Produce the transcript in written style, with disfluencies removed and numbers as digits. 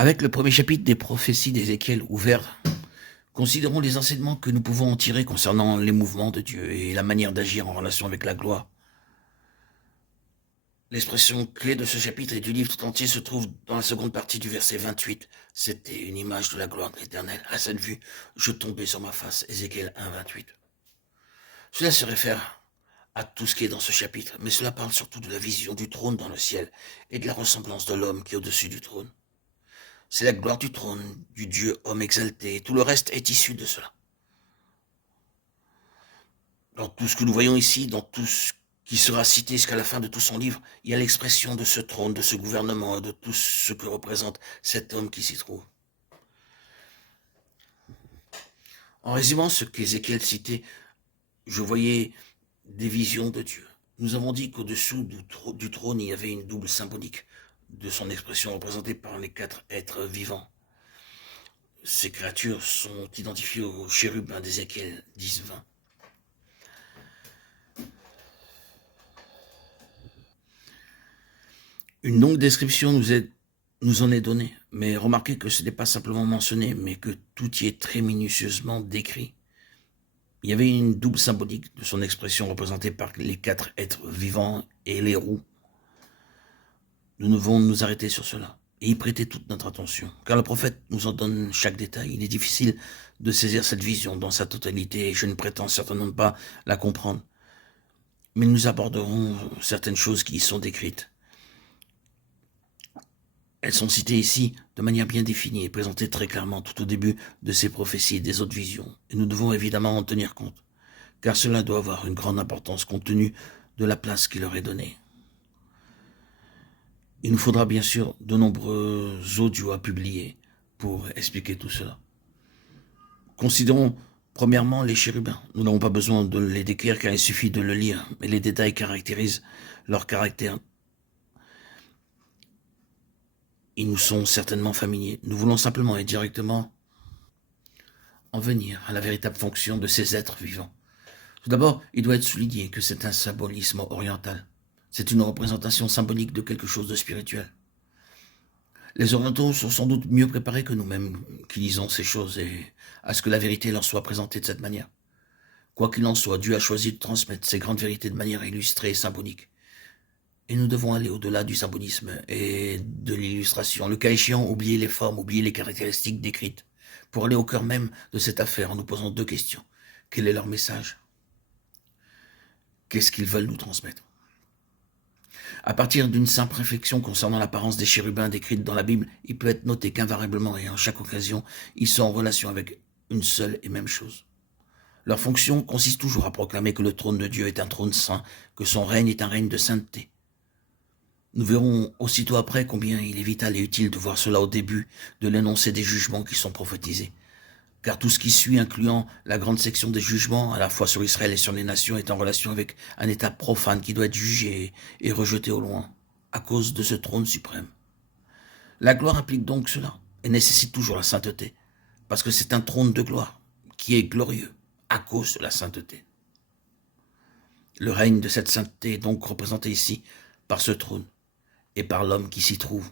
Avec le premier chapitre des prophéties d'Ézéchiel ouvert, considérons les enseignements que nous pouvons en tirer concernant les mouvements de Dieu et la manière d'agir en relation avec la gloire. L'expression clé de ce chapitre et du livre tout entier se trouve dans la seconde partie du verset 28. C'était une image de la gloire de l'Éternel. À cette vue, je tombais sur ma face. Ézéchiel 1, 28. Cela se réfère à tout ce qui est dans ce chapitre, mais cela parle surtout de la vision du trône dans le ciel et de la ressemblance de l'homme qui est au-dessus du trône. C'est la gloire du trône, du Dieu homme exalté. Tout le reste est issu de cela. Dans tout ce que nous voyons ici, dans tout ce qui sera cité jusqu'à la fin de tout son livre, il y a l'expression de ce trône, de ce gouvernement, de tout ce que représente cet homme qui s'y trouve. En résumant ce qu'Ézéchiel citait, je voyais des visions de Dieu. Nous avons dit qu'au-dessous du trône, il y avait une double symbolique de son expression représentée par les 4 êtres vivants. Ces créatures sont identifiées aux chérubins d'Ézéchiel 10, 20. Une longue description nous en est donnée, mais remarquez que ce n'est pas simplement mentionné, mais que tout y est très minutieusement décrit. Il y avait une double symbolique de son expression représentée par les 4 êtres vivants et les roues. Nous devons nous arrêter sur cela et y prêter toute notre attention, car le prophète nous en donne chaque détail. Il est difficile de saisir cette vision dans sa totalité et je ne prétends certainement pas la comprendre. Mais nous aborderons certaines choses qui y sont décrites. Elles sont citées ici de manière bien définie et présentées très clairement tout au début de ces prophéties et des autres visions. Et nous devons évidemment en tenir compte, car cela doit avoir une grande importance compte tenu de la place qui leur est donnée. Il nous faudra bien sûr de nombreux audios à publier pour expliquer tout cela. Considérons premièrement les chérubins. Nous n'avons pas besoin de les décrire car il suffit de le lire, mais les détails caractérisent leur caractère. Ils nous sont certainement familiers. Nous voulons simplement et directement en venir à la véritable fonction de ces êtres vivants. Tout d'abord, il doit être souligné que c'est un symbolisme oriental. C'est une représentation symbolique de quelque chose de spirituel. Les orientaux sont sans doute mieux préparés que nous-mêmes qui lisons ces choses et à ce que la vérité leur soit présentée de cette manière. Quoi qu'il en soit, Dieu a choisi de transmettre ces grandes vérités de manière illustrée et symbolique. Et nous devons aller au-delà du symbolisme et de l'illustration. Le cas échéant, oublier les formes, oublier les caractéristiques décrites, pour aller au cœur même de cette affaire en nous posant 2 questions. Quel est leur message? Qu'est-ce qu'ils veulent nous transmettre? À partir d'une simple réflexion concernant l'apparence des chérubins décrite dans la Bible, il peut être noté qu'invariablement et en chaque occasion, ils sont en relation avec une seule et même chose. Leur fonction consiste toujours à proclamer que le trône de Dieu est un trône saint, que son règne est un règne de sainteté. Nous verrons aussitôt après combien il est vital et utile de voir cela au début de l'énoncé des jugements qui sont prophétisés. Car tout ce qui suit, incluant la grande section des jugements, à la fois sur Israël et sur les nations, est en relation avec un état profane qui doit être jugé et rejeté au loin, à cause de ce trône suprême. La gloire implique donc cela, et nécessite toujours la sainteté, parce que c'est un trône de gloire, qui est glorieux, à cause de la sainteté. Le règne de cette sainteté est donc représenté ici par ce trône, et par l'homme qui s'y trouve.